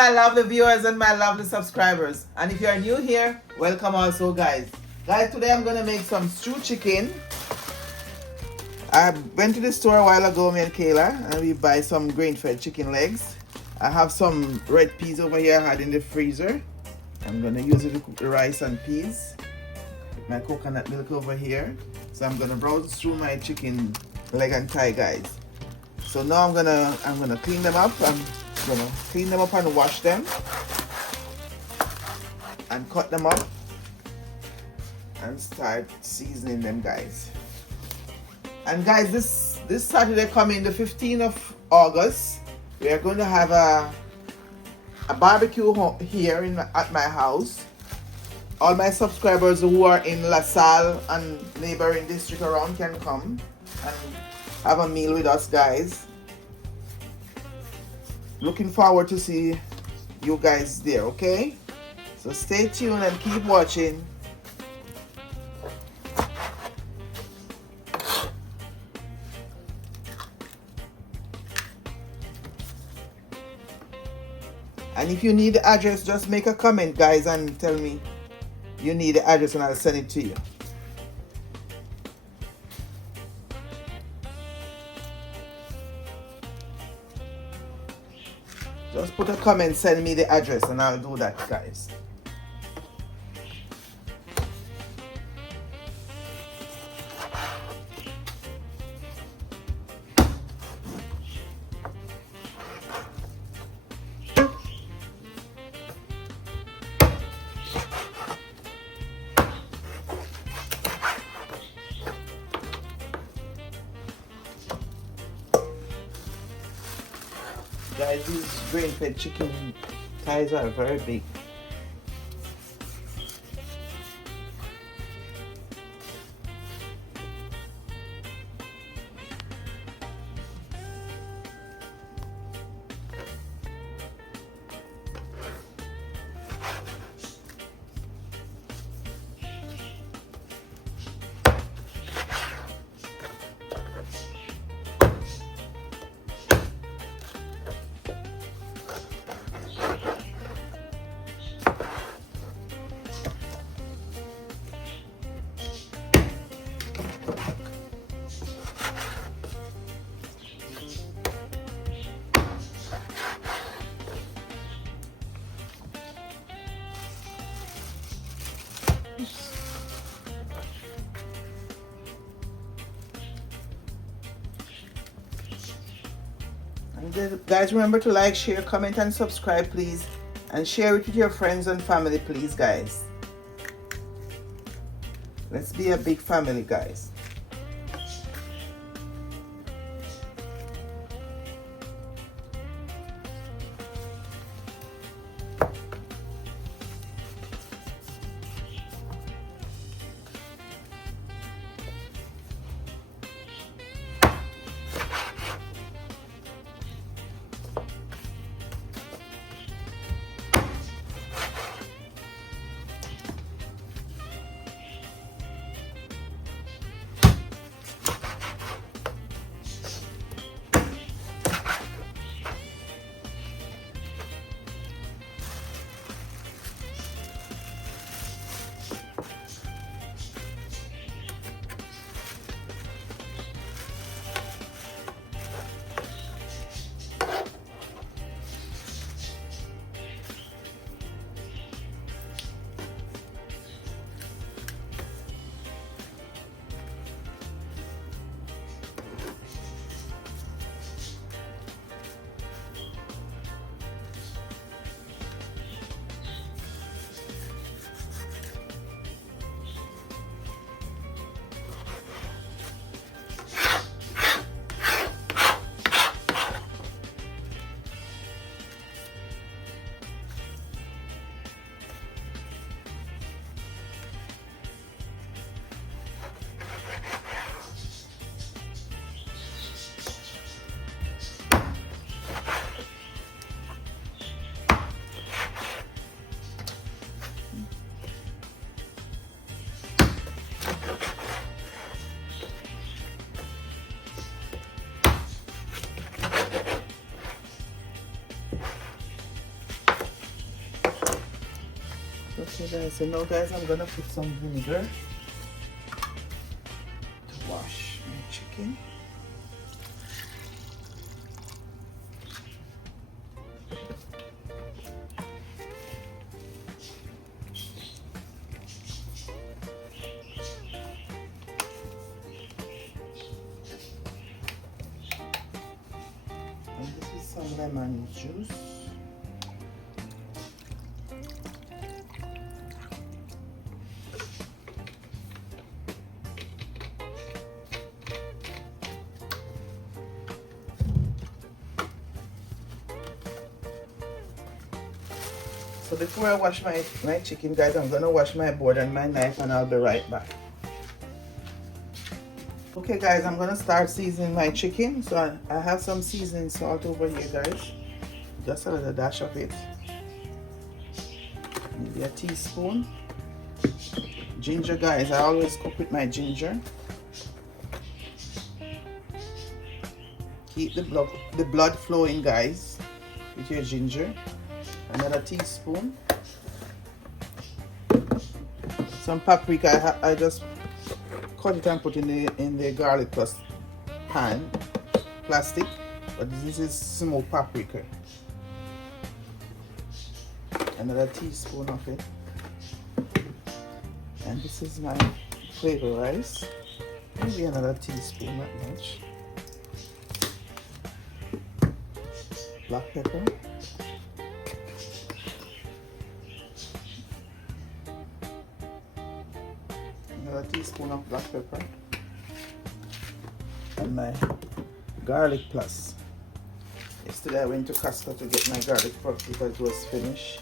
my lovely viewers and my lovely subscribers. And if you are new here, welcome also, guys. Guys, today I'm gonna make some stew chicken. I went to the store a while ago, me and Kayla, and we buy some grain-fed chicken legs. I have some red peas over here I had in the freezer. I'm gonna use it to cook the rice and peas. My coconut milk over here. So I'm gonna browse through my chicken leg and thigh, guys. So now I'm gonna clean them up. I'm gonna clean them up and wash them and cut them up and start seasoning them, guys. And guys, this Saturday coming, the 15th of August, we are going to have a barbecue here at my house. All my subscribers who are in LaSalle and neighboring district around can come and have a meal with us, guys. Looking forward to see you guys there, okay? So stay tuned and keep watching. And if you need the address, just make a comment, guys, and tell me you need the address and I'll send it to you. Just put a comment, send me the address, and I'll do that, guys. Guys, these grain-fed chicken thighs are very big. And guys, remember to like, share, comment, and subscribe, please. And share it with your friends and family, please, guys. Let's be a big family, guys. Okay guys, so now guys I'm gonna put some vinegar to wash my chicken. And this is some lemon juice. So before I wash my chicken, guys, I'm gonna wash my board and my knife, and I'll be right back. Okay guys, I'm gonna start seasoning my chicken. So I have some seasoning salt over here guys. Just a little dash of it. Maybe a teaspoon. Ginger guys, I always cook with my ginger. Keep the blood flowing guys with your ginger. Another teaspoon. Some paprika. I just cut it and put in the garlic plus pan plastic, but this is smoked paprika. Another teaspoon of it. And this is my flavor rice. Maybe another teaspoon, not much. Black pepper. Another teaspoon of black pepper. And my garlic plus. Yesterday I went to Costco to get my garlic plus because it was finished.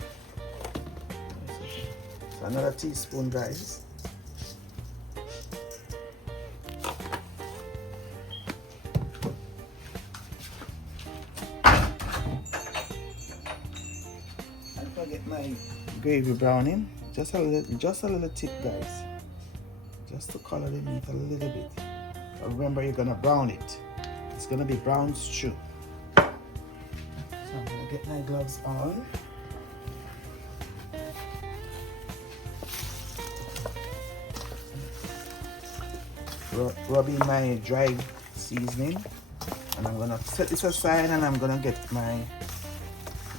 So another teaspoon guys. If I get my gravy browning, just a little tip guys. Just to color the meat a little bit. But remember, you're gonna brown it. It's gonna be brown stew. So I'm gonna get my gloves on. Rubbing my dry seasoning, and I'm gonna set this aside, and I'm gonna get my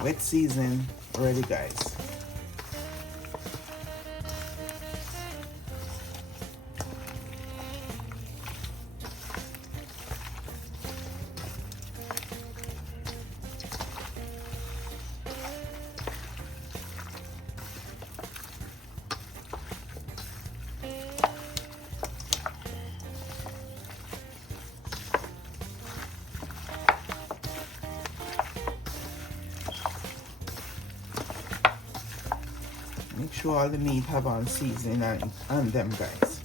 wet seasoning ready guys. Make sure all the meat have on seasoning and them guys.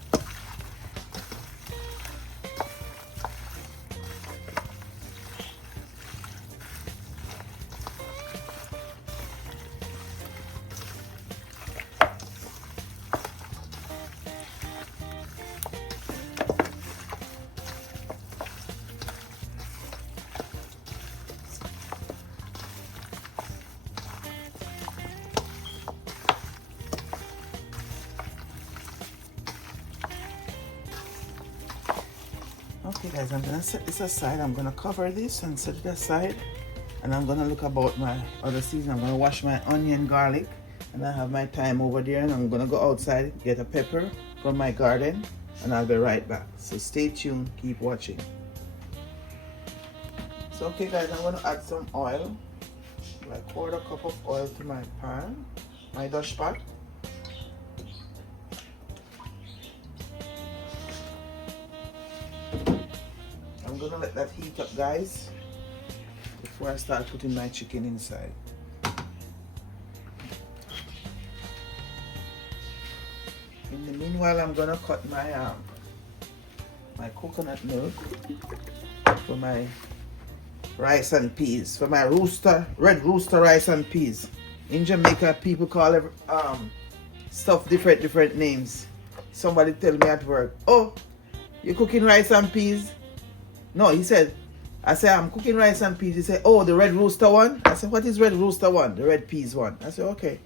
Okay guys, I'm gonna set this aside. I'm gonna cover this and set it aside, and I'm gonna look about my other season. I'm gonna wash my onion, garlic, and I have my thyme over there, and I'm gonna go outside, get a pepper from my garden, and I'll be right back. So stay tuned, keep watching. So okay guys, I'm gonna add some oil, like 1/4 cup of oil to my pan, my Dutch pot. I'm gonna let that heat up guys before I start putting my chicken inside. In the meanwhile, I'm gonna cut my my coconut milk for my rice and peas, for my red rooster rice and peas. In Jamaica, people call stuff different names. Somebody tell me at work, "Oh, you're cooking rice and peas?" No, he said, I said, "I'm cooking rice and peas." He said, "Oh, the red rooster one?" I said, "What is red rooster one?" "The red peas one." I said, "Okay."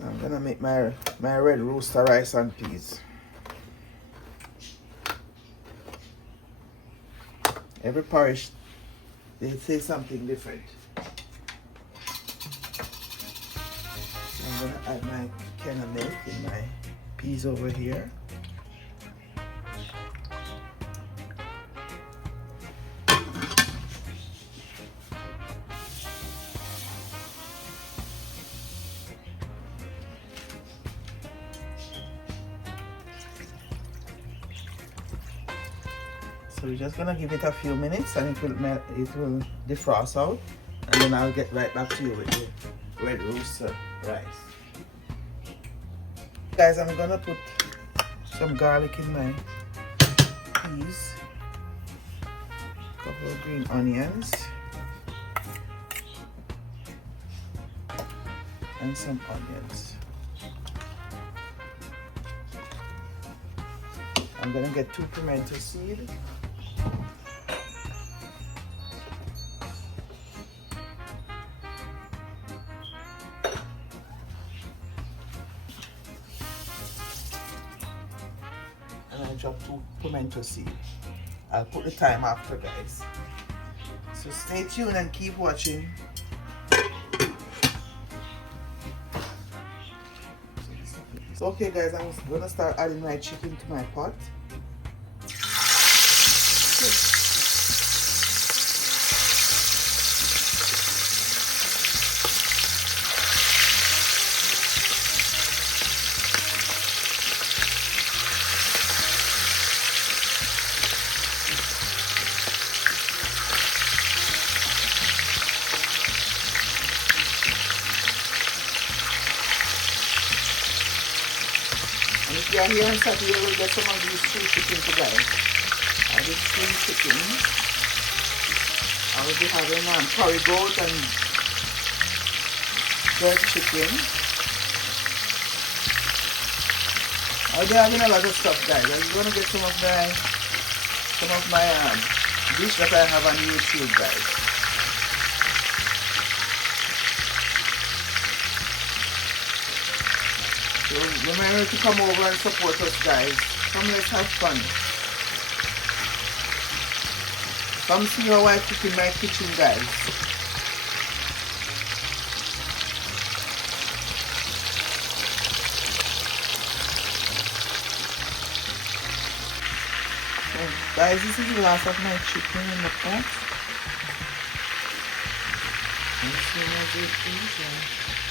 So I'm gonna make my red rooster rice and peas. Every parish, they say something different. So I'm gonna add my can of milk in my peas over here. So we're just gonna give it a few minutes and it will defrost out, and then I'll get right back to you with the red rooster rice. Guys, I'm gonna put some garlic in my peas, a couple of green onions, and some onions. I'm gonna get 2 pimento seeds. And I drop 2 pimento seeds. I'll put the time after, guys. So stay tuned and keep watching. So okay guys, I'm gonna start adding my chicken to my pot. And if you are here on Saturday, you will get some of these stew chicken today. This steamed chicken. I will be having curry goat and jerk chicken. I'll be having a lot of stuff, guys. I'm gonna get some of my dish that I have on YouTube, guys. So remember to come over and support us, guys. Come, let's have fun. Come see how I cook in my kitchen, guys. So, guys, this is the last of my chicken in the pot. As soon as it is,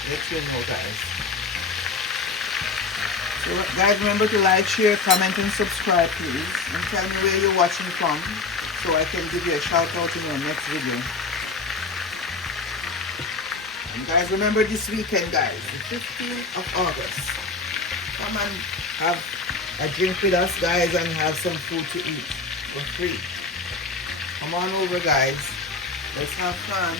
let you know, guys. So guys, remember to like, share, comment and subscribe, please. And tell me where you're watching from, so I can give you a shout out in your next video. And guys, remember this weekend, guys, the 15th of August. Come and have a drink with us, guys, and have some food to eat for free. Come on over, guys. Let's have fun.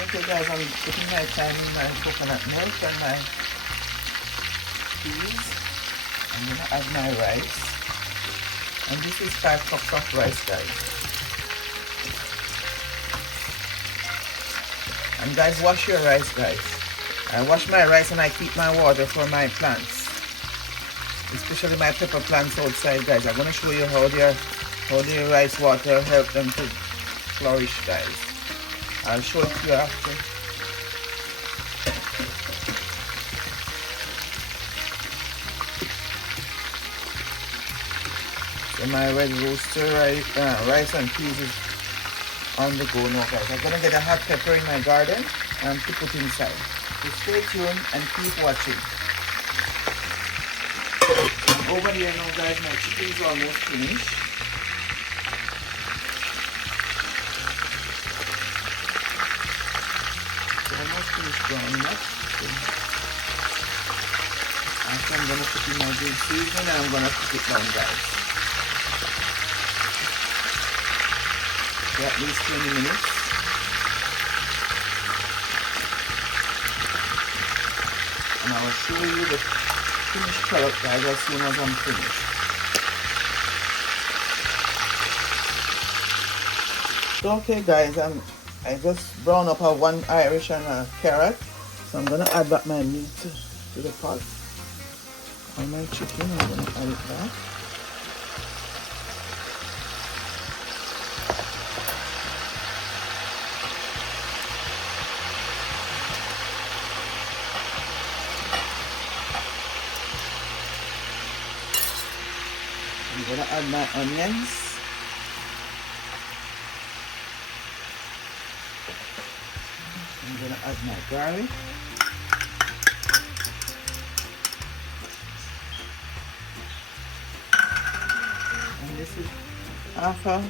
Okay guys, I'm putting my time in my coconut milk and my peas. I'm gonna add my rice. And this is 5 cups of rice, guys. And guys, wash your rice, guys. I wash my rice and I keep my water for my plants. Especially my pepper plants outside, guys. I'm gonna show you how the rice water help them to flourish, guys. I'll show it to you after. So my red rooster rice and peas is on the go now, guys. I'm gonna get a hot pepper in my garden and to put inside. So stay tuned and keep watching. And over here now, guys, my chicken is almost finished. Almost finished browning up. After I'm gonna put in my good seasoning and I'm gonna cook it down, guys. For at least 20 minutes. And I will show you the finished product, guys, as soon as I'm finished. So okay guys, I just brown up a 1 Irish and a carrot. So I'm gonna add back my meat to the pot. And my chicken, I'm gonna add it back. I'm gonna add my onions. I'm gonna add my garlic. And this is half a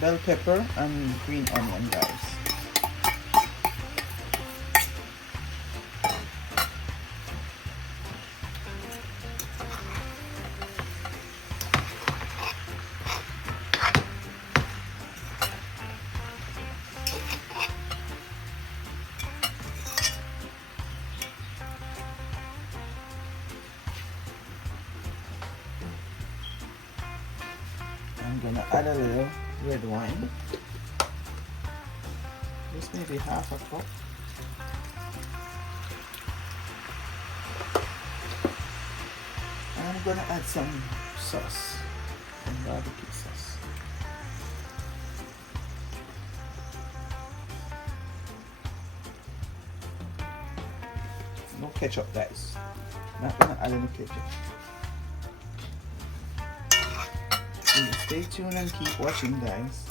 bell pepper and green onion, guys. I'm gonna add a little red wine. Just maybe half a cup. And I'm gonna add some sauce, some barbecue sauce. No ketchup, guys. Not gonna add any ketchup. Stay tuned and keep watching, guys.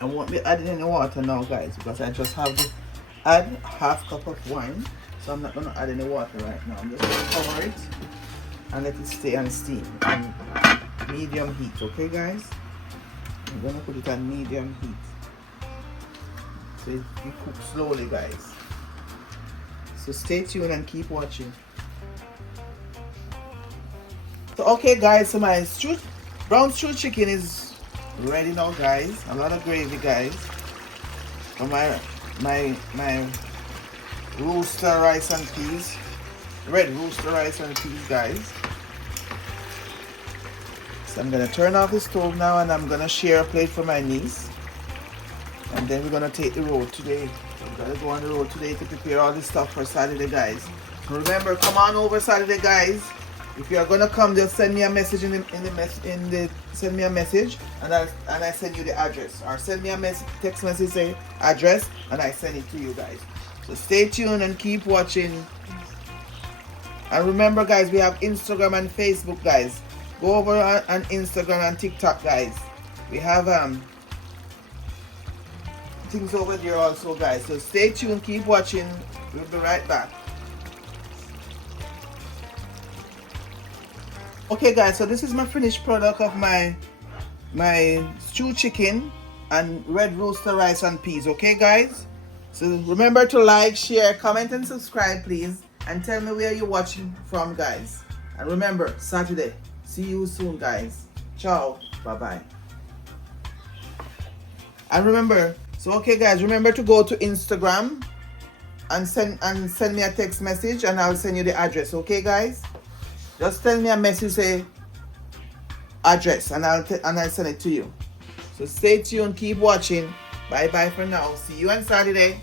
I won't be adding any water now, guys, because I just have to add half cup of wine. So I'm not going to add any water right now. I'm just going to cover it and let it stay on steam on medium heat, okay, guys? I'm going to put it on medium heat. So it cooks slowly, guys. So stay tuned and keep watching. So okay, guys, so my brown stew chicken is ready now, guys. A lot of gravy, guys. For my rooster rice and peas, red rooster rice and peas, guys. So I'm gonna turn off the stove now and I'm gonna share a plate for my niece, and then we're gonna take the road today. We're gonna go on the road today to prepare all this stuff for Saturday, guys. Remember, come on over Saturday, guys. If you are gonna come, just send me a message send me a message and I send you the address, or send me a text message say address and I send it to you, guys. So stay tuned and keep watching. And remember, guys, we have Instagram and Facebook, guys. Go over on Instagram and TikTok, guys. We have things over there also, guys. So stay tuned, keep watching. We'll be right back. Okay, guys, so this is my finished product of my stew chicken and red rooster rice and peas. Okay, guys? So remember to like, share, comment and subscribe, please, and tell me where you're watching from, guys. And remember, Saturday. See you soon, guys. Ciao. Bye-bye. And remember, so okay, guys, remember to go to Instagram and send me a text message and I'll send you the address. Okay, guys? Just tell me a message, say address, and I'll send it to you. So stay tuned, keep watching. Bye bye for now. See you on Saturday.